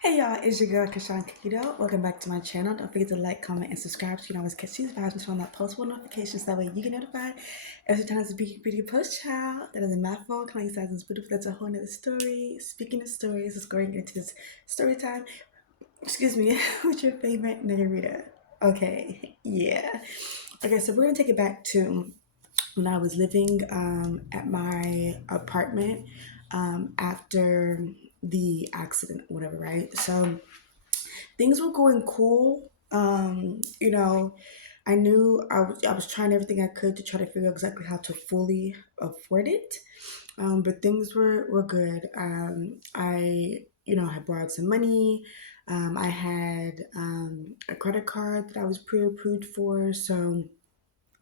Hey y'all, it's your girl Kashan Kikido. Welcome back to my channel. Don't forget to like, comment, and subscribe so you can always catch these vibes and turn on that post notifications. That way you get notified every time there's a beauty post, child. That is a mouthful. Calling size is beautiful. That's a whole nother story. Speaking of stories, let's go into this story time. Excuse me, with your favorite nigga reader. Okay, yeah. Okay, so we're gonna take it back to when I was living at my apartment after the accident, whatever, right? So things were going cool. I knew I was trying everything I could to try to figure out exactly how to fully afford it. But things were good. I borrowed some money. I had a credit card that I was pre-approved for, so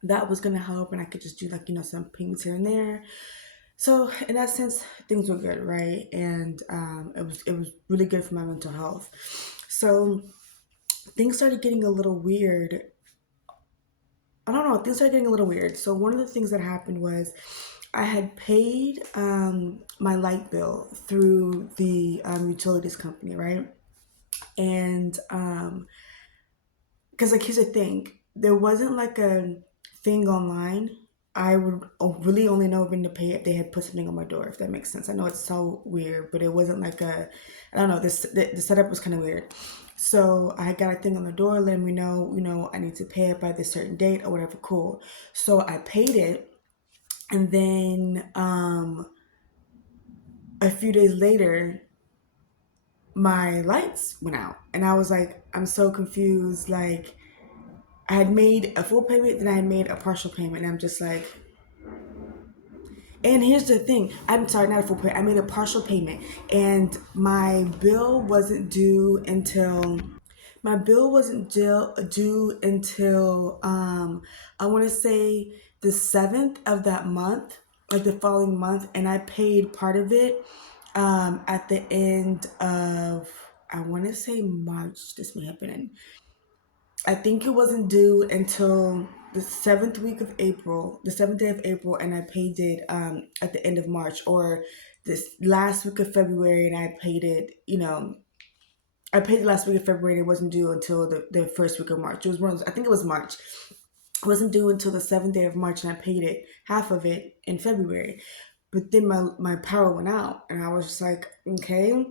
that was gonna help, and I could just do like some payments here and there. So in that sense, things were good, right? And it was really good for my mental health. So things started getting a little weird. I don't know, things started getting a little weird. So one of the things that happened was I had paid my light bill through the utilities company, right? And because like here's the thing, there wasn't like a thing online. I would really only know when to pay if they had put something on my door, if that makes sense. I know it's so weird, but it wasn't like I don't know, the setup was kind of weird. So I got a thing on the door letting me know, I need to pay it by this certain date or whatever. Cool. So I paid it, and then a few days later, my lights went out, and I was like, I'm so confused. Like, I had made a full payment, then I had made a partial payment, and I'm just like, and here's the thing. I'm sorry, not a full payment. I made a partial payment, and my bill wasn't due until I want to say the 7th of that month, like the following month, and I paid part of it at the end of, I want to say March. This may have been in, I think it wasn't due until the seventh day of April, and I paid it at the end of March, or this last week of February, and I paid it. I paid the last week of February, and it wasn't due until the first week of March. It was one of those, I think it was March. It wasn't due until the seventh day of March, and I paid it, half of it, in February. But then my power went out, and I was just like, okay,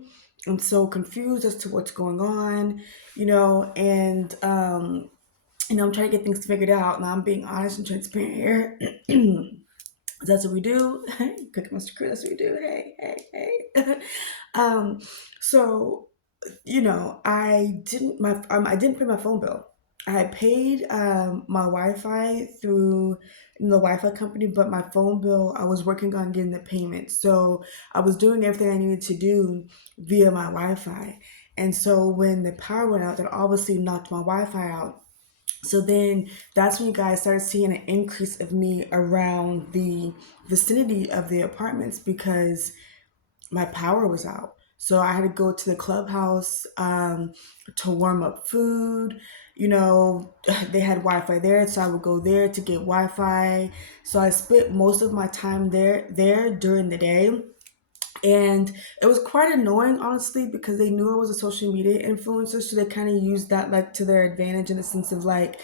I'm so confused as to what's going on, and I'm trying to get things figured out. Now I'm being honest and transparent here. That's what we do. Cookie Mr. Crew, that's what we do. Hey, hey, hey. um, so I didn't pay my phone bill. I had paid my Wi-Fi through the Wi-Fi company, but my phone bill, I was working on getting the payment. So I was doing everything I needed to do via my Wi-Fi. And so when the power went out, that obviously knocked my Wi-Fi out. So then that's when you guys started seeing an increase of me around the vicinity of the apartments because my power was out. So I had to go to the clubhouse to warm up food. They had Wi-Fi there, so I would go there to get Wi-Fi. So I spent most of my time there during the day. And it was quite annoying, honestly, because they knew I was a social media influencer, so they kind of used that like to their advantage in the sense of like,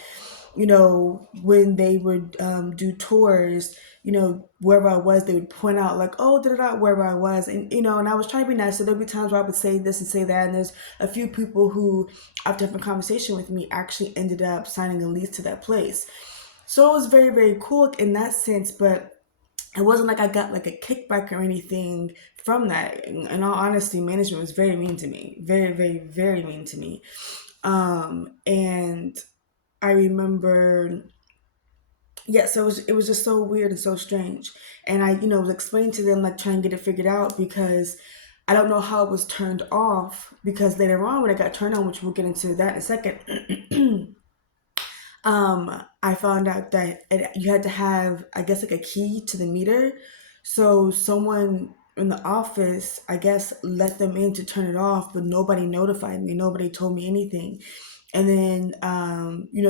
when they would do tours, wherever I was, they would point out like, oh, da da da, wherever I was, and I was trying to be nice. So there'd be times where I would say this and say that, and there's a few people who, after having a conversation with me, actually ended up signing a lease to that place. So it was very, very cool in that sense, but it wasn't like I got like a kickback or anything from that. In all honesty, management was very mean to me, very, very, very mean to me. And I remember, yeah, so it was just so weird and so strange. And I, was explaining to them, like trying to get it figured out because I don't know how it was turned off. Because later on, when it got turned on, which we'll get into that in a second, I found out that you had to have, I guess, like a key to the meter. So someone in the office, I guess, let them in to turn it off, but nobody notified me. Nobody told me anything. And then,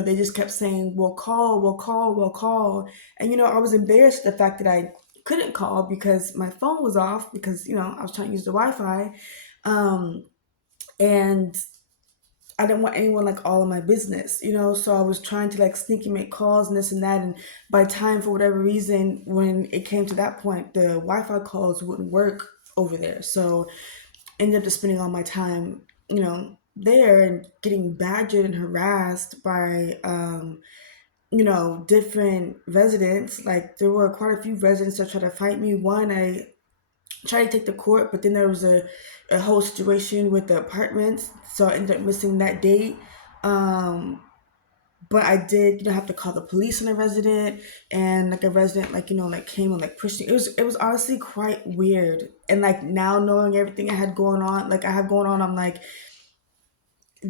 they just kept saying, we'll call, we'll call, we'll call. And, I was embarrassed at the fact that I couldn't call because my phone was off because, I was trying to use the Wi Fi. Um, and I didn't want anyone like all in my business, you know. So I was trying to like sneaky make calls and this and that. And by time, for whatever reason, when it came to that point, the Wi-Fi calls wouldn't work over there. So ended up just spending all my time, you know, there and getting badgered and harassed by, you know, different residents. Like there were quite a few residents that tried to fight me. One, I tried to take the court, but then there was a whole situation with the apartments, so I ended up missing that date. Um, but I did, you know, have to call the police on a resident, and like a resident, like, you know, like came and like pushed me. It was honestly quite weird. And like now knowing everything I had going on, like I have going on, I'm like,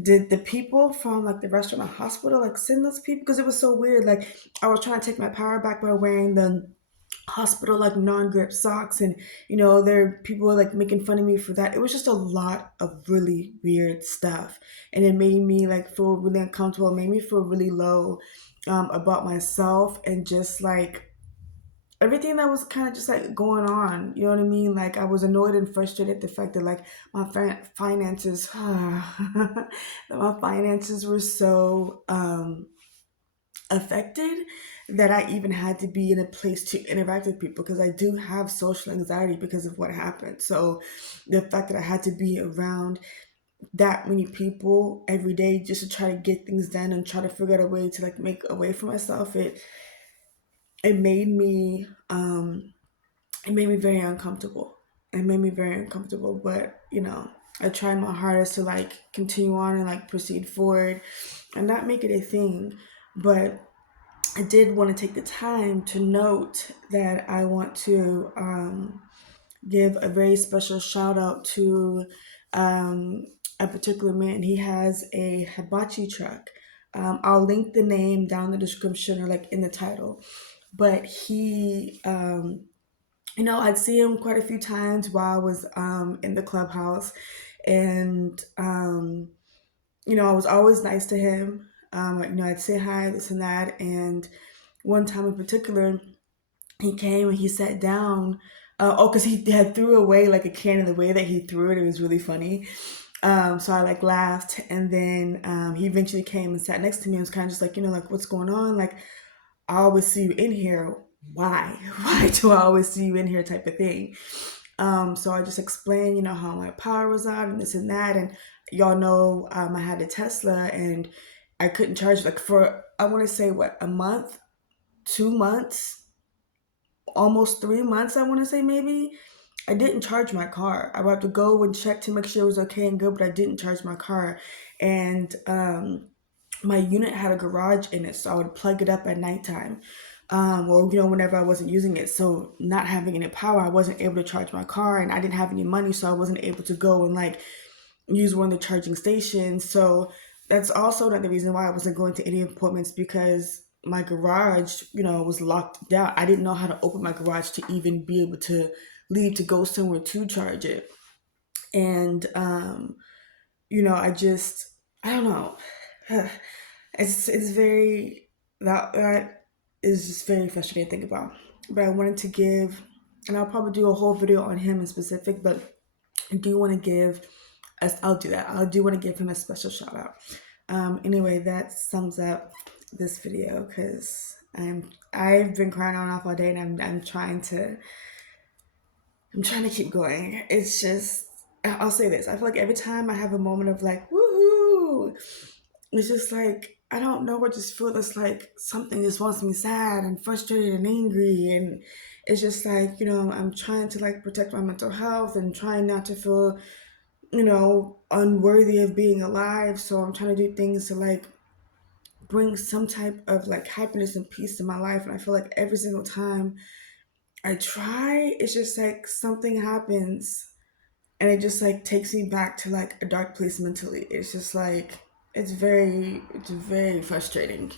did the people from like the restaurant or hospital like send those people? Because it was so weird. Like I was trying to take my power back by wearing the hospital like non-grip socks, and you know there are people like making fun of me for that. It was just a lot of really weird stuff, and it made me like feel really uncomfortable. It made me feel really low about myself, and just like everything that was kind of just like going on, you know what I mean? Like I was annoyed and frustrated at the fact that like my finances that my finances were so affected, that I even had to be in a place to interact with people, because I do have social anxiety because of what happened. So the fact that I had to be around that many people every day just to try to get things done and try to figure out a way to like make a way for myself, it made me it made me very uncomfortable. It made me very uncomfortable, but you know, I tried my hardest to like continue on and like proceed forward and not make it a thing. But I did want to take the time to note that I want to give a very special shout out to um, a particular man. He has a hibachi truck. I'll link the name down in the description or like in the title. But he, you know, I'd see him quite a few times while I was in the clubhouse. And, you know, I was always nice to him. You know, I'd say hi, this and that. And one time in particular, he came and he sat down. Oh, because he had threw away like a can, in the way that he threw it, it was really funny. So I like laughed, and then he eventually came and sat next to me and was kind of just like, you know, like what's going on? Like I always see you in here. Why? Why do I always see you in here? Type of thing. So I just explained, you know, how my power was out and this and that, and y'all know I had a Tesla and I couldn't charge like for I want to say what, a month, 2 months, almost 3 months, I want to say maybe. I didn't charge my car. I would have to go and check to make sure it was okay and good, but I didn't charge my car. And my unit had a garage in it, so I would plug it up at nighttime. Or you know, whenever I wasn't using it. So not having any power, I wasn't able to charge my car, and I didn't have any money, so I wasn't able to go and like use one of the charging stations. So that's also another reason why I wasn't going to any appointments, because my garage, you know, was locked down. I didn't know how to open my garage to even be able to leave to go somewhere to charge it. And you know, I don't know. It's very that is just very frustrating to think about. But I wanted to give, and I'll probably do a whole video on him in specific, but I do want to give I'll do that. I do want to give him a special shout out. Anyway, that sums up this video, because I've been crying on and off all day, and I'm trying to keep going. It's just, I'll say this. I feel like every time I have a moment of like woohoo, it's just like I don't know. I just feel it's like something just wants me sad and frustrated and angry, and it's just like, you know, I'm trying to like protect my mental health and trying not to feel, you know, unworthy of being alive. So I'm trying to do things to like bring some type of like happiness and peace to my life. And I feel like every single time I try, it's just like something happens and it just like takes me back to like a dark place mentally. It's just like it's very frustrating.